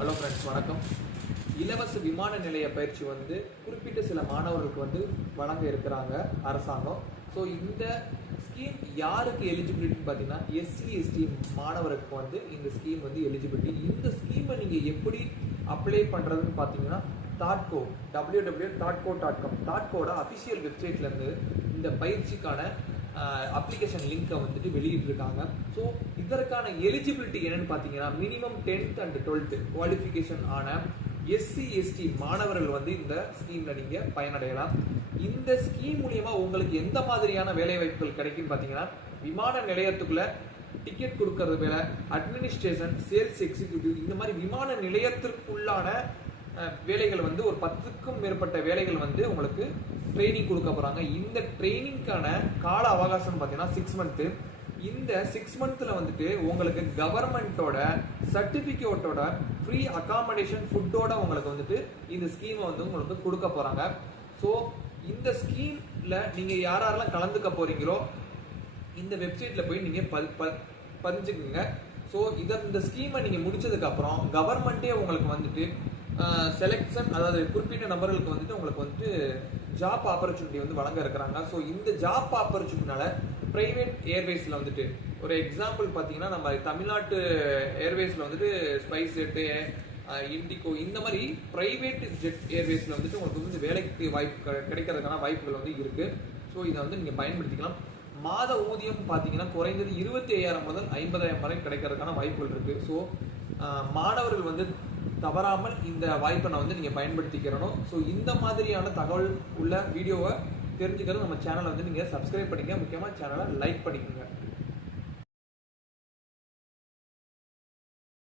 Hello friends வணக்கம். இலவச விமான நிலைய பயிற்சி வந்து குறிப்பிட்ட சில மாணவர்களுக்கு வந்து வழங்க இருக்கிறாங்க அரசாங்கம். ஸோ இந்த ஸ்கீம் யாருக்கு எலிஜிபிலிட்டின்னு பார்த்தீங்கன்னா எஸ்சி எஸ்டி மாணவருக்கு வந்து இந்த ஸ்கீம் வந்து எலிஜிபிலிட்டி இந்த ஸ்கீமை நீங்கள் எப்படி அப்ளை பண்ணுறதுன்னு பார்த்தீங்கன்னா தாட்கோ டபிள்யூ டபிள்யூ டாட்கோ டாட் காம் டாட்கோட அஃபிஷியல் வெப்சைட்லேருந்து இந்த பயிற்சிக்கான அப்ளிகேஷன் லிங்கை வந்துட்டு வெளியிட்டிருக்காங்க. ஸோ இதற்கான எலிஜிபிலிட்டி என்னன்னு பார்த்தீங்கன்னா minimum tenth and twelfth qualification ஆன எஸ்சி எஸ்டி மாணவர்கள் வந்து இந்த ஸ்கீமில் நீங்கள் பயனடையலாம். இந்த ஸ்கீம் மூலியமா உங்களுக்கு எந்த மாதிரியான வேலை வாய்ப்புகள் பார்த்தீங்கன்னா விமான நிலையத்துக்குள்ள டிக்கெட் கொடுக்கறது மேலே அட்மினிஸ்ட்ரேஷன் சேல்ஸ் எக்ஸிக்யூட்டிவ் இந்த மாதிரி விமான நிலையத்திற்குள்ளான வேலைகள் வந்து ஒரு பத்துக்கும் மேற்பட்ட வேலைகள் வந்து உங்களுக்கு ட்ரைனிங் கொடுக்க போகிறாங்க இந்த ட்ரைனிங்க்கான கால அவகாசம் பார்த்தீங்கன்னா சிக்ஸ் மந்த்து இந்த சிக்ஸ் மந்த்தில் வந்துட்டு உங்களுக்கு கவர்மெண்ட்டோட சர்டிஃபிகேட்டோட ஃப்ரீ அகாமடேஷன் ஃபுட்டோட உங்களுக்கு வந்துட்டு இந்த ஸ்கீமை வந்து உங்களுக்கு கொடுக்க போகிறாங்க ஸோ இந்த ஸ்கீமில் நீங்கள் யார் யாரெல்லாம் கலந்துக்க போகிறீங்களோ இந்த வெப்சைட்டில் போய் நீங்கள் ப ப பதிஞ்சுக்குங்க. ஸோ இதை இந்த ஸ்கீமை நீங்கள் முடிச்சதுக்கப்புறம் கவர்மெண்ட்டே உங்களுக்கு வந்துட்டு செலெக்ஷன் அதாவது குறிப்பிட்ட நபர்களுக்கு வந்துட்டு உங்களுக்கு வந்துட்டு ஜாப் ஆப்பர்ச்சுனிட்டி வந்து வழங்க இருக்கிறாங்க. ஸோ இந்த ஜாப் ஆப்பர்ச்சுனிட்டினால பிரைவேட் ஏர்வேஸில் வந்துட்டு ஒரு எக்ஸாம்பிள் பார்த்தீங்கன்னா நம்ம தமிழ்நாட்டு ஏர்வேஸில் வந்துட்டு ஸ்பைஸ் ஜெட்டு இண்டிகோ இந்த மாதிரி பிரைவேட் ஜெட் ஏர்வேஸில் வந்துட்டு உங்களுக்கு வந்து வேலைக்கு வாய்ப்பு கிடைக்கிறதுக்கான வாய்ப்புகள் வந்து இருக்குது ஸோ இதை வந்து நீங்கள் பயன்படுத்திக்கலாம். மாத ஊதியம் பார்த்தீங்கன்னா குறைந்தது இருபத்தி ஐயாயிரம் முதல் ஐம்பதாயிரம் வரை கிடைக்கிறதுக்கான வாய்ப்புகள் இருக்குது ஸோ மாணவர்கள் வந்து தவறாமல் இந்த வாய்ப்பை நான் வந்து நீங்கள் பயன்படுத்திக்கிறணும். ஸோ இந்த மாதிரியான தகவல் உள்ள வீடியோவை தெரிஞ்சுக்கிறது நம்ம சேனலை வந்து நீங்கள் சப்ஸ்கிரைப் பண்ணிக்க முக்கியமாக சேனலை லைக் பண்ணிக்கோங்க.